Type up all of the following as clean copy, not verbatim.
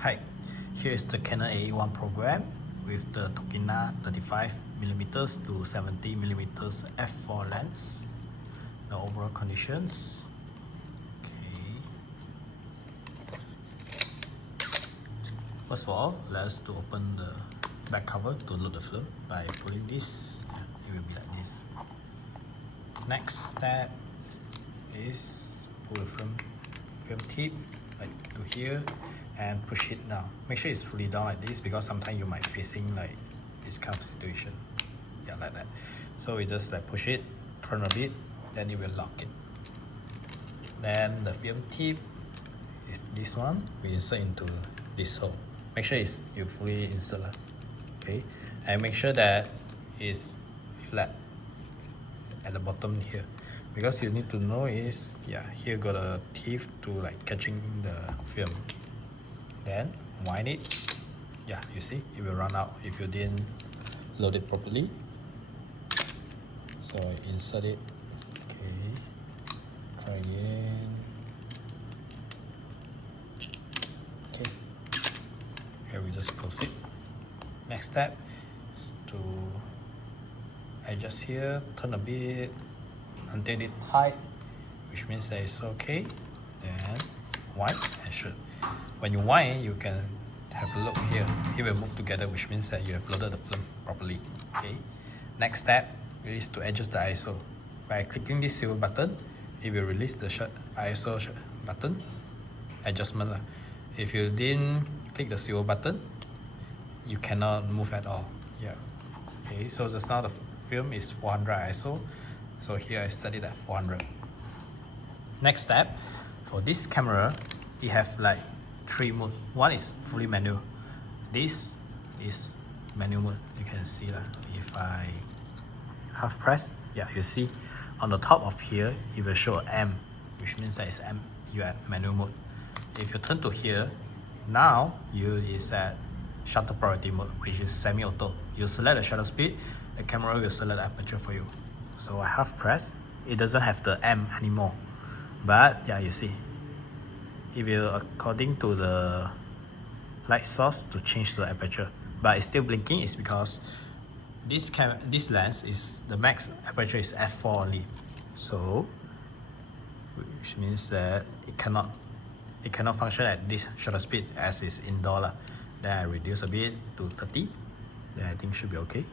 Hi, here is the Canon AE1 program with the Tokina 35mm to 70mm f4 lens. The overall conditions. Okay. First of all, let's to open the back cover to load the film by pulling this. It will be like this. Next step is pull the film tip like to here and push it down. Make sure it's fully down like this because sometimes you might facing like this kind of situation. Yeah, like that. So we just like push it, turn a bit, then it will lock it. Then the film tip is this one. We insert into this hole. Make sure you fully insert. Okay, and make sure that it's flat at the bottom here, because you need to know is here got a teeth to like catching the film. Then wind it. You see it will run out if you didn't load it properly. So insert it. Okay, try again. Okay, here we just close it. Next step is to adjust here, turn a bit until it tight, which means that it's okay. Then wind and shoot. When you wind, you can have a look here. It will move together, which means that you have loaded the film properly. Okay. Next step is to adjust the ISO. By clicking this silver button, it will release the ISO button adjustment. If you didn't click the silver button, you cannot move at all. Okay, so just now the film is 400 ISO, so here I set it at 400. Next step, for this camera, it has like 3 modes. One is fully manual. This is manual mode. You can see that if I half press, you see on the top of here it will show M, which means that it's M. You at manual mode. If you turn to here, now you is at shutter priority mode, which is semi-auto. You select the shutter speed, the camera will select the aperture for you. So I half press, it doesn't have the M anymore, but you see it will according to the light source to change the aperture, but it's still blinking. Is because this lens is the max aperture is f4 only, so which means that it cannot function at this shutter speed as is indoor. Then I reduce a bit to 30. Then I think should be okay.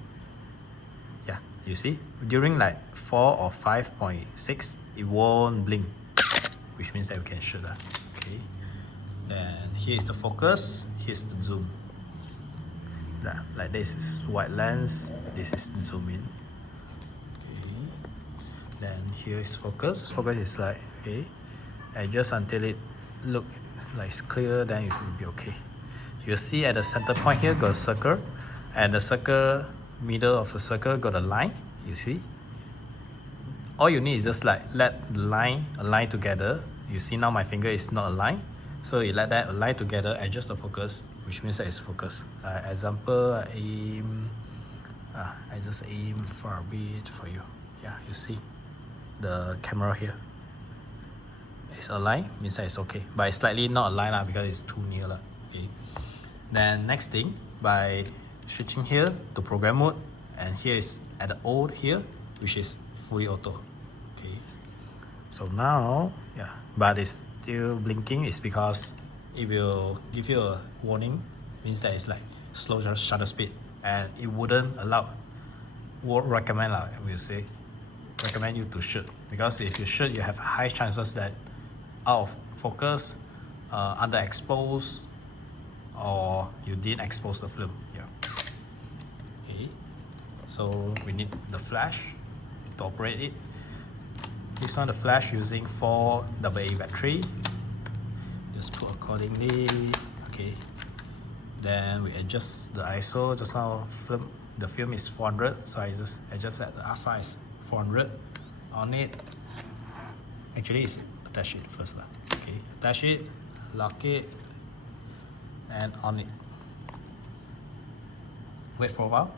You see during like 4 or 5.6 it won't blink, which means that we can shoot. Okay, then here is the focus, here's the zoom. Like this is wide lens, this is zoom in. Okay, then here is focus. Focus is like, okay, adjust until it look like it's clear, then it will be okay. You see at the center point here got a circle, and the circle, middle of the circle got a line. You see, all you need is just like let the line align together. You see now my finger is not aligned, so you let that align together, adjust the focus, which means that it's focused. Example, I just aim for a bit for you. You see the camera here is aligned, means that it's okay, but it's slightly not aligned because it's too near. Okay. Then next thing, by switching here to program mode, and here is at the old here, which is fully auto. Okay, so now but it's still blinking. It's because it will give you a warning, means that it's like slow shutter speed, and it wouldn't recommend you to shoot, because if you shoot, you have high chances that out of focus, underexposed, or you didn't expose the film. Okay, so we need the flash to operate it. This one, the flash using 4 AA battery. Just put accordingly. Okay, then we adjust the ISO. Just now the film is 400, so I just adjust at the size 400 on it. Actually, it's attach it first. Okay, attach it, lock it, and on it. Wait for a while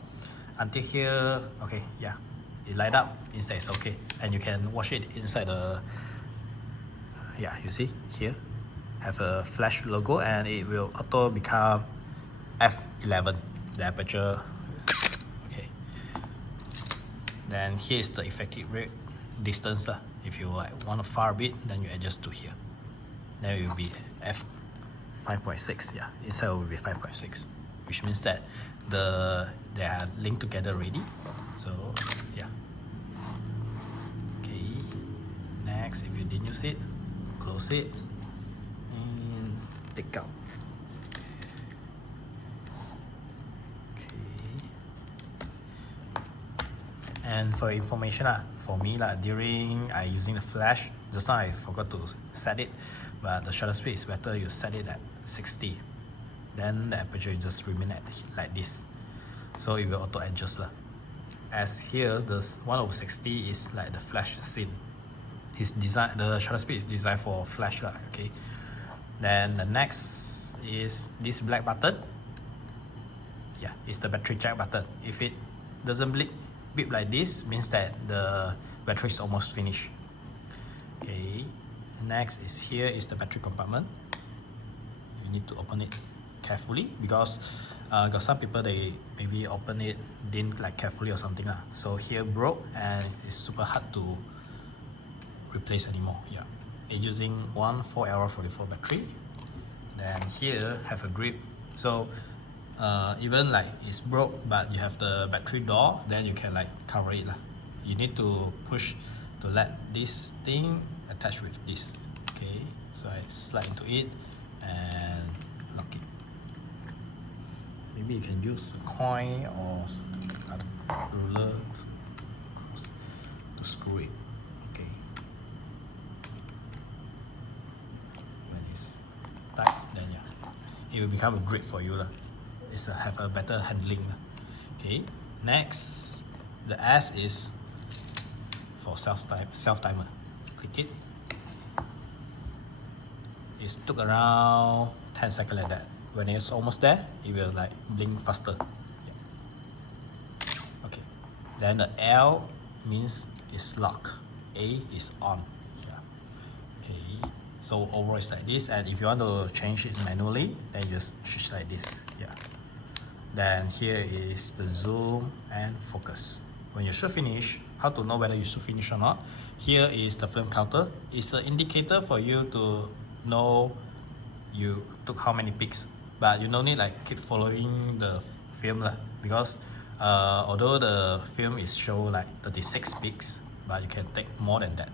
until here. Okay, it light up, means that it's okay, and you can watch it inside the you see here have a flash logo, and it will auto become f11, the aperture. Okay, then here is the effective rate distance lah. If you like want a far bit, then you adjust to here, then it will be f5.6. yeah, inside will be 5.6, which means that they are linked together already. So yeah. Okay, next, if you didn't use it, close it and take out. Okay, and for information for me during I using the flash, just now I forgot to set it, but the shutter speed is better you set it at 60, then the aperture just remain at like this, so it will auto adjust as here the 1/60 is like the flash scene. His design, the shutter speed is designed for flash okay. Then the next is this black button. Yeah, it's the battery check button. If it doesn't beep like this, means that the battery is almost finished. Okay, next is here is the battery compartment. You need to open it carefully, because got some people, they maybe open it didn't carefully or something so here broke and it's super hard to replace anymore. Yeah, it's using one 4L44 battery. Then here have a grip, so even it's broke but you have the battery door, then you can cover it You need to push to let this thing attach with this. Okay, so I slide into it and lock it. Maybe you can use a coin or a ruler to screw it. Okay, when it's tight, then yeah, it will become a grip for you It's have a better handling Okay, next the S is for self timer. Click it. It took around 10 seconds like that. When it's almost there, it will blink faster. Yeah. Okay. Then the L means it's lock. A is on. Yeah. Okay. So overall it's like this, and if you want to change it manually, then you just switch like this. Yeah. Then here is the zoom and focus. When you shoot finish, how to know whether you shoot finish or not? Here is the film counter. It's an indicator for you to know you took how many pics, but you don't need keep following the film because although the film is show 36 pics, but you can take more than that.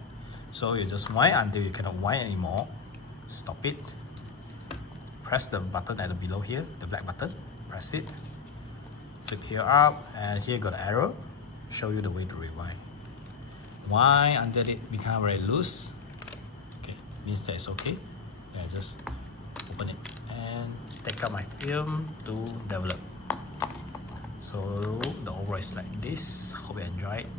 So you just wind until you cannot wind anymore. Stop it. Press the button at the below here, the black button. Press it. Flip here up, and here got an arrow. Show you the way to rewind. Wind until it become very loose. Okay, means that it's okay. Then just open it and take out my film to develop. So the overall is like this. Hope you enjoy it.